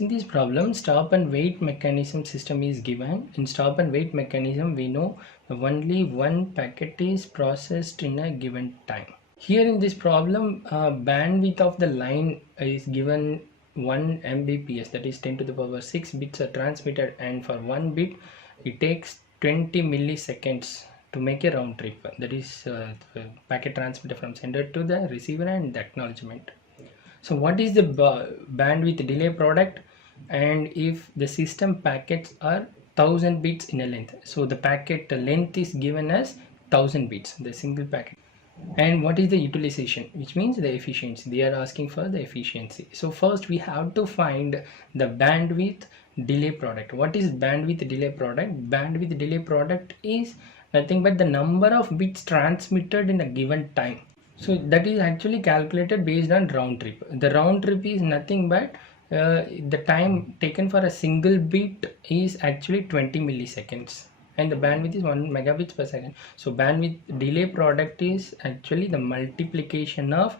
In this problem, stop and wait mechanism system is given. In stop and wait mechanism, we know only one packet is processed in a given time. Here in this problem, bandwidth of the line is given 1 Mbps, that is 10 to the power 6 bits are transmitted, and for 1 bit it takes 20 milliseconds to make a round trip. That is the packet transmitted from sender to the receiver and the acknowledgement. So what is the bandwidth delay product? And if the system packets are 1000 bits in a length, so the packet length is given as 1000 bits, the single packet. And what is the utilization, which means the efficiency? They are asking for the efficiency. So first we have to find the bandwidth delay product. What is bandwidth delay product? Bandwidth delay product is nothing but the number of bits transmitted in a given time. So that is actually calculated based on round trip. The round trip is nothing but the time taken for a single bit is actually 20 milliseconds, and the bandwidth is 1 megabits per second. So bandwidth delay product is actually the multiplication of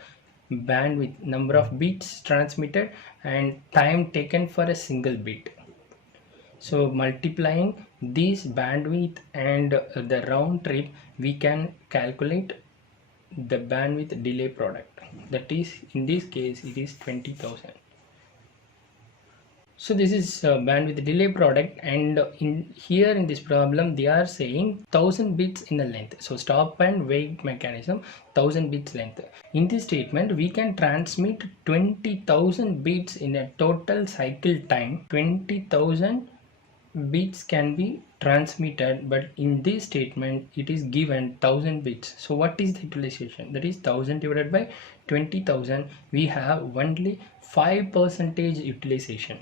bandwidth, number of bits transmitted, and time taken for a single bit. So multiplying this bandwidth and the round trip, we can calculate the bandwidth delay product. That is, in this case it is 20,000. So this is bandwidth delay product, and in here in this problem they are saying 1000 bits in the length. So stop and wait mechanism, 1000 bits length. In this statement we can transmit 20,000 bits in a total cycle time. 20,000 bits can be transmitted, but in this statement it is given 1000 bits. So what is the utilization? That is 1000 divided by 20,000. We have only 5% utilization.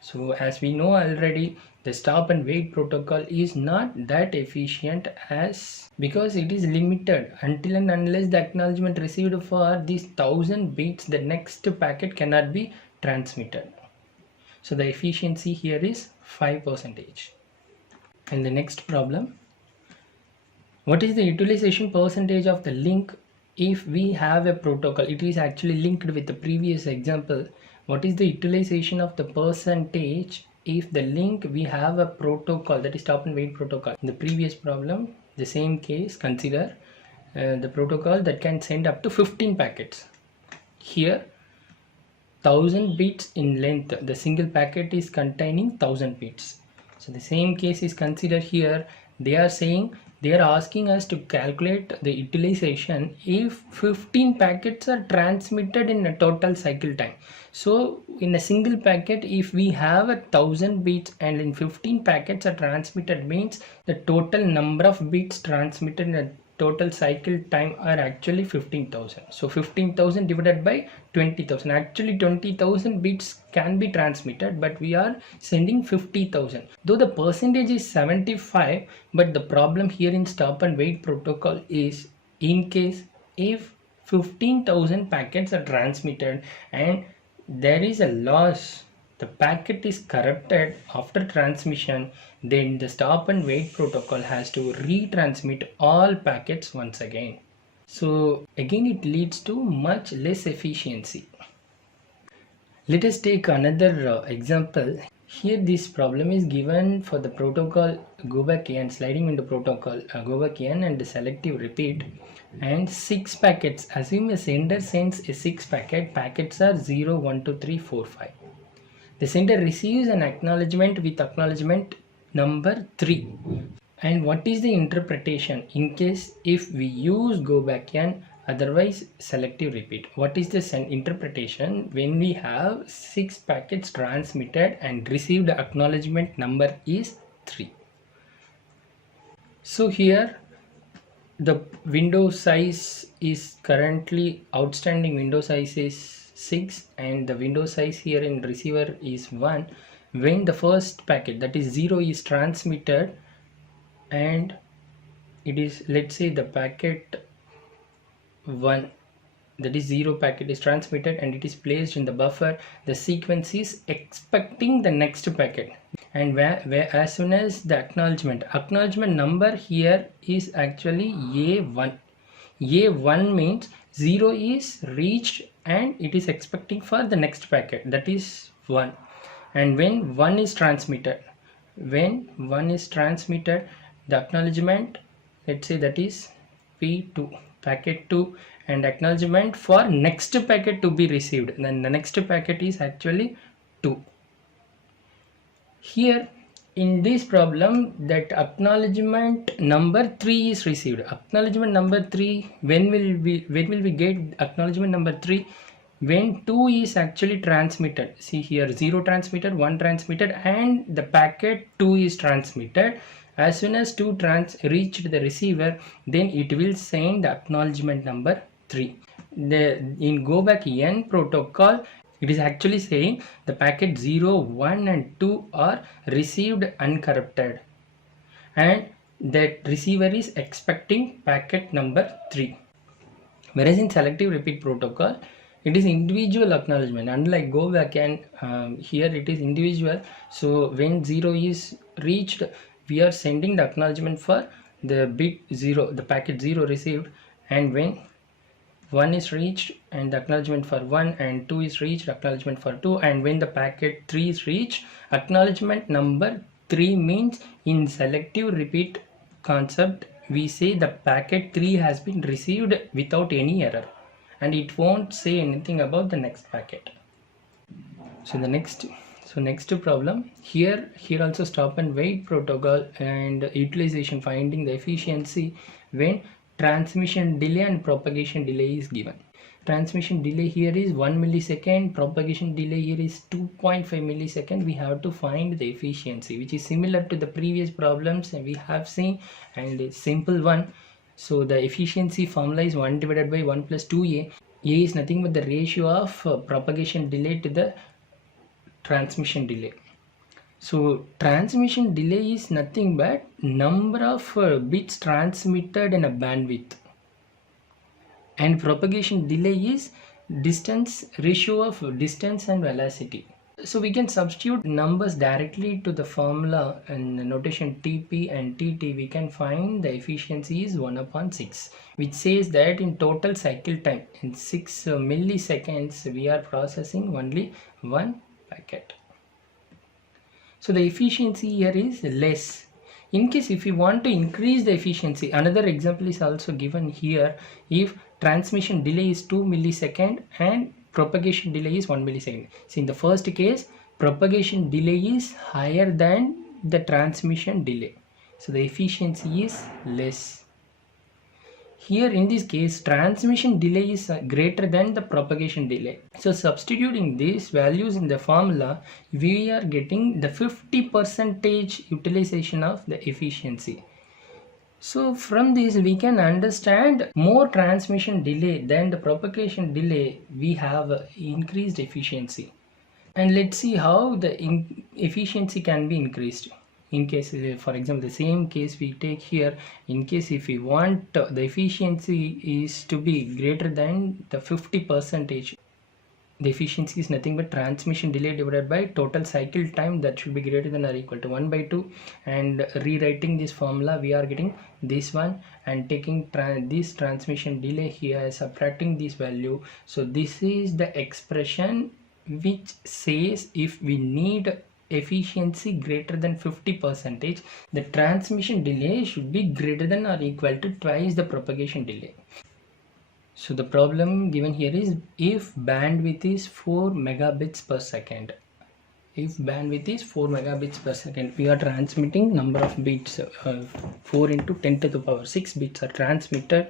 So as we know already, the stop and wait protocol is not that efficient, as because it is limited. Until and unless the acknowledgement received for these 1000 bits, the next packet cannot be transmitted. So the efficiency here is 5%. And the next problem, what is the utilization percentage of the link if we have a protocol? It is actually linked with the previous example. What is the utilization of the percentage if the link we have a protocol, that is stop and wait protocol? In the previous problem, the same case, consider the protocol that can send up to 15 packets. Here 1000 bits in length, the single packet is containing 1000 bits. So the same case is considered here. They are saying, they are asking us to calculate the utilization if 15 packets are transmitted in a total cycle time. So in a single packet, if we have 1000 bits and in 15 packets are transmitted, means the total number of bits transmitted in a total cycle time are actually 15,000. So 15,000 divided by 20,000. Actually 20,000 bits can be transmitted, but we are sending 50,000. Though the percentage is 75, but the problem here in stop and wait protocol is, in case if 15,000 packets are transmitted and there is a loss, the packet is corrupted after transmission, then the stop and wait protocol has to retransmit all packets once again. So again it leads to much less efficiency. Let us take another example. Here this problem is given for the protocol go back n, sliding window protocol, go back n and the selective repeat, and 6 packets. Assume a sender sends a 6 packets are 0, 1, 2, 3, 4, 5. The sender receives an acknowledgement with acknowledgement number 3. And what is the interpretation in case if we use go back n, otherwise selective repeat? What is the interpretation when we have 6 packets transmitted and received acknowledgement number is 3? So here the window size is currently, outstanding window size is 6 and the window size here in receiver is 1. When the first packet, that is 0, is transmitted and it is, let's say the packet 1, that is 0 packet is transmitted and it is placed in the buffer, the sequence is expecting the next packet, and where as soon as the acknowledgement number here is actually A1. A1 means 0 is reached and it is expecting for the next packet, that is 1. and when one is transmitted, the acknowledgement, let's say that is P2, packet 2, and acknowledgement for next packet to be received, then the next packet is actually 2. Here in this problem, that acknowledgement number 3 is received. Acknowledgement number 3, when will we get acknowledgement number 3? When 2 is actually transmitted. See here, 0 transmitted, 1 transmitted, and the packet 2 is transmitted. As soon as 2 reached the receiver, then it will send the acknowledgement number 3. In go back N protocol, it is actually saying the packet 0, 1 and 2 are received uncorrupted, and that receiver is expecting packet number 3. Whereas in selective repeat protocol, it is individual acknowledgement. Unlike go back and here it is individual. So when 0 is reached, we are sending the acknowledgement for the bit 0, the packet 0 received, and when 1 is reached and the acknowledgement for 1, and 2 is reached, acknowledgement for 2, and when the packet 3 is reached, acknowledgement number 3 means in selective repeat concept, we say the packet 3 has been received without any error, and it won't say anything about the next packet. So the next problem here also stop and wait protocol and utilization, finding the efficiency when transmission delay and propagation delay is given. Transmission delay here is 1 millisecond, propagation delay here is 2.5 millisecond. We have to find the efficiency, which is similar to the previous problems we have seen, and a simple one. So the efficiency formula is 1 divided by 1 plus 2a. A is nothing but the ratio of propagation delay to the transmission delay. So transmission delay is nothing but number of bits transmitted in a bandwidth, and propagation delay is distance, ratio of distance and velocity. So we can substitute numbers directly to the formula and the notation TP and TT. We can find the efficiency is 1 upon 6, which says that in total cycle time in 6 milliseconds we are processing only one packet. So the efficiency here is less. In case if you want to increase the efficiency, another example is also given here. If transmission delay is 2 millisecond and propagation delay is 1 millisecond. So in the first case, propagation delay is higher than the transmission delay, so the efficiency is less. Here in this case, transmission delay is greater than the propagation delay. So substituting these values in the formula, we are getting the 50% utilization of the efficiency. So from this we can understand more transmission delay than the propagation delay, we have increased efficiency. And let's see how the efficiency can be increased. In case, for example, the same case we take here, in case if we want the efficiency is to be greater than the 50%, the efficiency is nothing but transmission delay divided by total cycle time, that should be greater than or equal to 1 by 2. And rewriting this formula, we are getting this one and taking this transmission delay here, subtracting this value. So this is the expression which says if we need efficiency greater than 50%, the transmission delay should be greater than or equal to twice the propagation delay. So the problem given here is if bandwidth is 4 megabits per second. If bandwidth is 4 megabits per second, we are transmitting number of bits, 4 into 10 to the power 6 bits are transmitted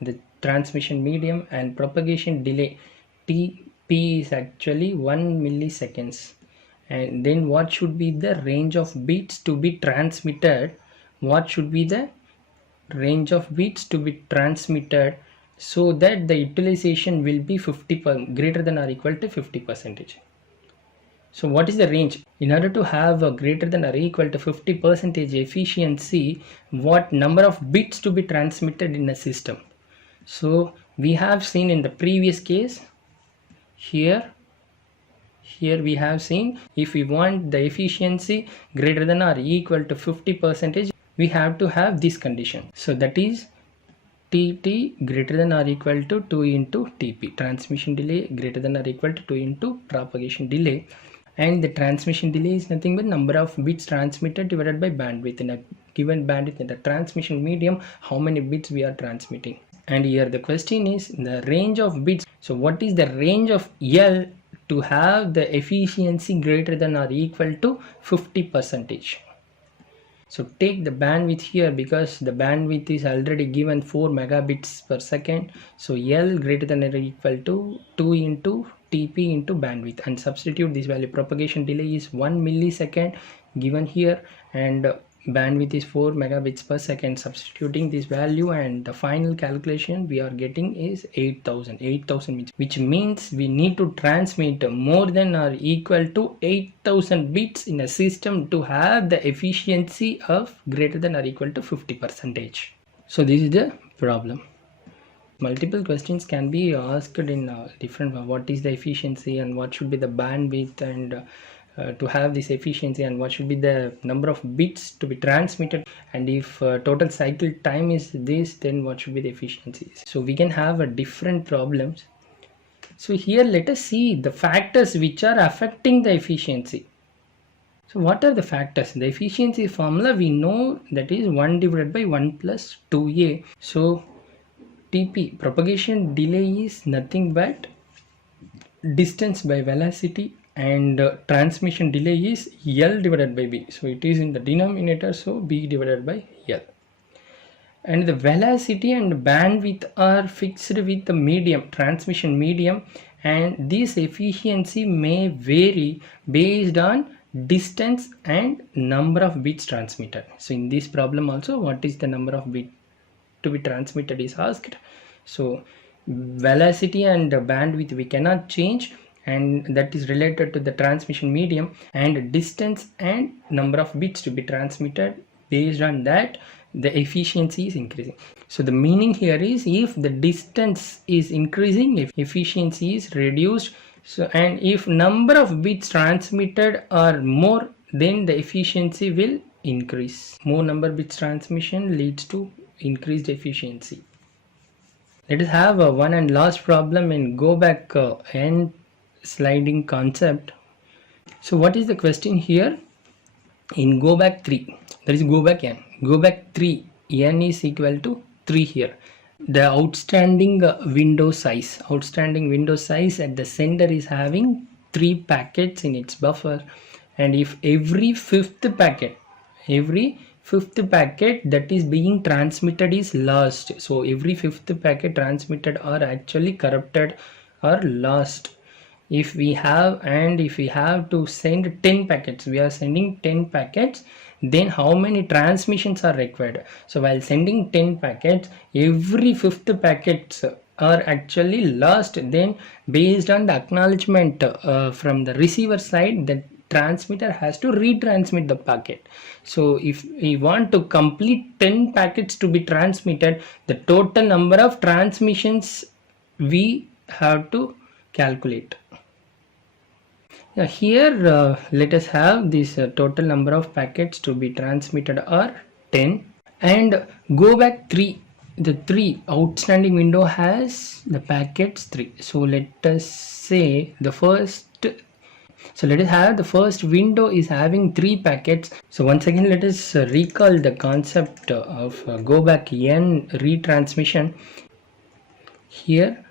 in the transmission medium, and propagation delay TP is actually 1 milliseconds. And then what should be the range of bits to be transmitted? What should be the range of bits to be transmitted so that the utilization will be greater than or equal to 50%? So what is the range? In order to have a greater than or equal to 50% efficiency, what number of bits to be transmitted in a system? So we have seen in the previous case, here we have seen if we want the efficiency greater than or equal to 50%, we have to have this condition. So that is TT greater than or equal to 2 into TP, transmission delay greater than or equal to 2 into propagation delay. and the transmission delay is nothing but number of bits transmitted divided by bandwidth. In a given bandwidth in the transmission medium, how many bits we are transmitting. And here the question is the range of bits. So what is the range of L to have the efficiency greater than or equal to 50%? So take the bandwidth here, because the bandwidth is already given 4 megabits per second. So L greater than or equal to 2 into TP into bandwidth, and substitute this value. Propagation delay is 1 millisecond given here, and bandwidth is 4 megabits per second. Substituting this value, and the final calculation we are getting is 8000, which means we need to transmit more than or equal to 8000 bits in a system to have the efficiency of greater than or equal to 50%. So this is the problem. Multiple questions can be asked in different, what is the efficiency and what should be the bandwidth, and to have this efficiency, and what should be the number of bits to be transmitted, and if total cycle time is this, then what should be the efficiencies. So we can have a different problems. So here let us see the factors which are affecting the efficiency. So what are the factors? The efficiency formula we know, that is 1 divided by 1 plus 2a. So TP, propagation delay, is nothing but distance by velocity, and transmission delay is L divided by B. So it is in the denominator, so B divided by L. And the velocity and bandwidth are fixed with the medium, transmission medium, and this efficiency may vary based on distance and number of bits transmitted. So in this problem also, what is the number of bits to be transmitted is asked. So velocity and bandwidth we cannot change, and that is related to the transmission medium, and distance and number of bits to be transmitted, based on that the efficiency is increasing. So the meaning here is, if the distance is increasing, if efficiency is reduced. So, and if number of bits transmitted are more, then the efficiency will increase. More number bits transmission leads to increased efficiency. Let us have one and last problem in go back n sliding concept. So what is the question here? In go back 3, that is go back n, go back 3, n is equal to 3 here. The outstanding window size at the sender is having 3 packets in its buffer, and if every fifth packet that is being transmitted is lost, so every fifth packet transmitted are actually corrupted or lost. If we have to send 10 packets, we are sending 10 packets, then how many transmissions are required? So while sending 10 packets, every fifth packets are actually lost. Then based on the acknowledgement from the receiver side, the transmitter has to retransmit the packet. So if we want to complete 10 packets to be transmitted, the total number of transmissions we have to calculate. Now here let us have this total number of packets to be transmitted are 10, and go back 3, the 3 outstanding window has the packets 3. So let us say the first, so let us have the first window is having 3 packets. So once again let us recall the concept of go back n retransmission. Here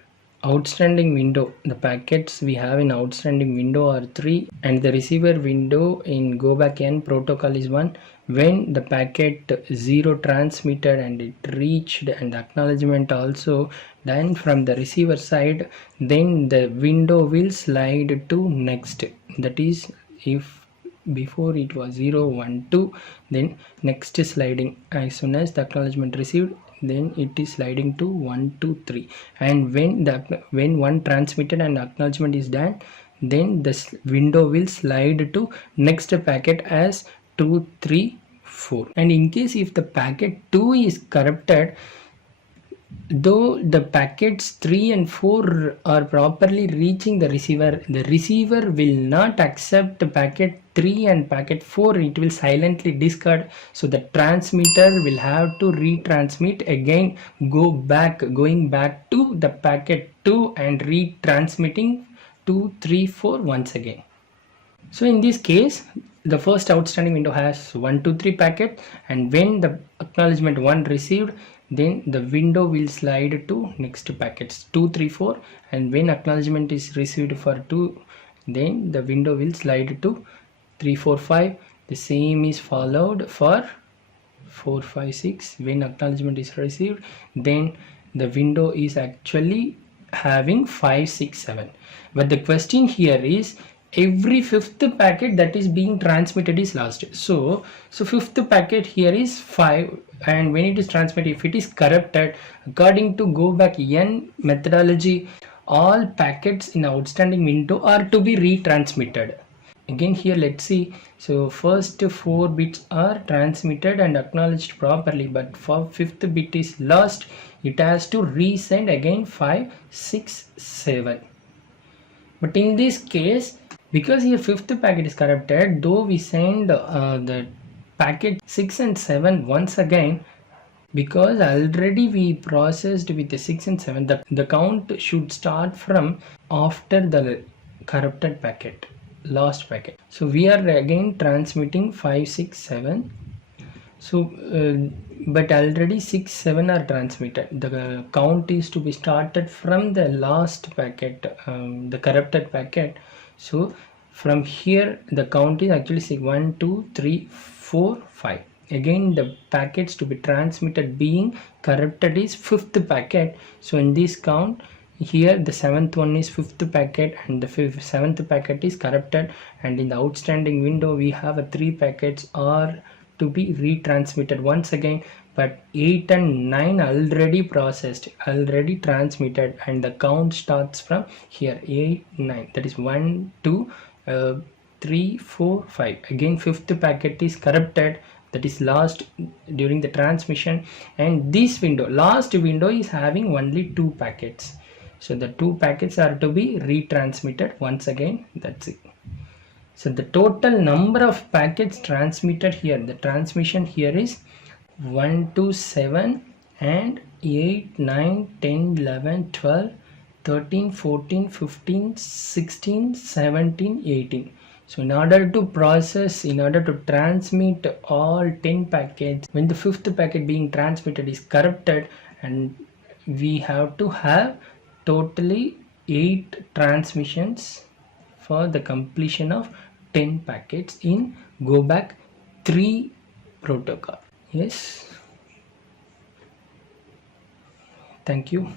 outstanding window, the packets we have in outstanding window are 3, and the receiver window in go back n protocol is 1. When the packet 0 transmitted and it reached and acknowledgement also done from the receiver side, then the window will slide to next. That is, if before it was 0 1 2, then next is sliding. As soon as the acknowledgement received, then it is sliding to 1 2 3, and when one transmitted and acknowledgement is done, then this window will slide to next packet as 2 3 4. And in case if the packet 2 is corrupted, though the packets 3 and 4 are properly reaching the receiver will not accept the packet 3 and packet 4, it will silently discard. So the transmitter will have to retransmit again, going back to the packet 2 and retransmitting 2 3 4 once again. So in this case, the first outstanding window has 1 2 3 packet, and when the acknowledgement 1 received, then the window will slide to next packets 2 3 4, and when acknowledgement is received for 2, then the window will slide to 3 4 5. The same is followed for 4 5 6. When acknowledgement is received, then the window is actually having 5 6 7. But the question here is, every fifth packet that is being transmitted is lost. So fifth packet here is 5, and when it is transmitted, if it is corrupted, according to go back n methodology, all packets in outstanding window are to be retransmitted. Again here let's see. So first 4 bits are transmitted and acknowledged properly, but for fifth bit is lost, it has to resend again 5 6 7. But in this case, because here fifth packet is corrupted, though we send the packet 6 and 7 once again, because already we processed with the 6 and 7, the count should start from after the corrupted packet, last packet. So we are again transmitting 5 6 7. So but already 6 7 are transmitted. The count is to be started from the last packet, the corrupted packet. So from here the count is actually 1 2 3 4 5. Again the packets to be transmitted being corrupted is fifth packet. So in this count, here the seventh one is fifth packet, and the seventh packet is corrupted, and in the outstanding window we have a 3 packets are to be retransmitted once again, but 8 and 9 already processed, already transmitted, and the count starts from here 8 9, that is 1 2 3 4 5. Again fifth packet is corrupted, that is lost during the transmission, and this window, last window, is having only 2 packets. So the 2 packets are to be retransmitted once again. That's it. So the total number of packets transmitted here, the transmission here is 1 2 7 and 8 9 10 11 12 13 14 15 16 17 18. So in order to process, in order to transmit all 10 packets, when the fifth packet being transmitted is corrupted, and we have to have totally 8 transmissions for the completion of 10 packets in go back 3 protocol. Yes, thank you.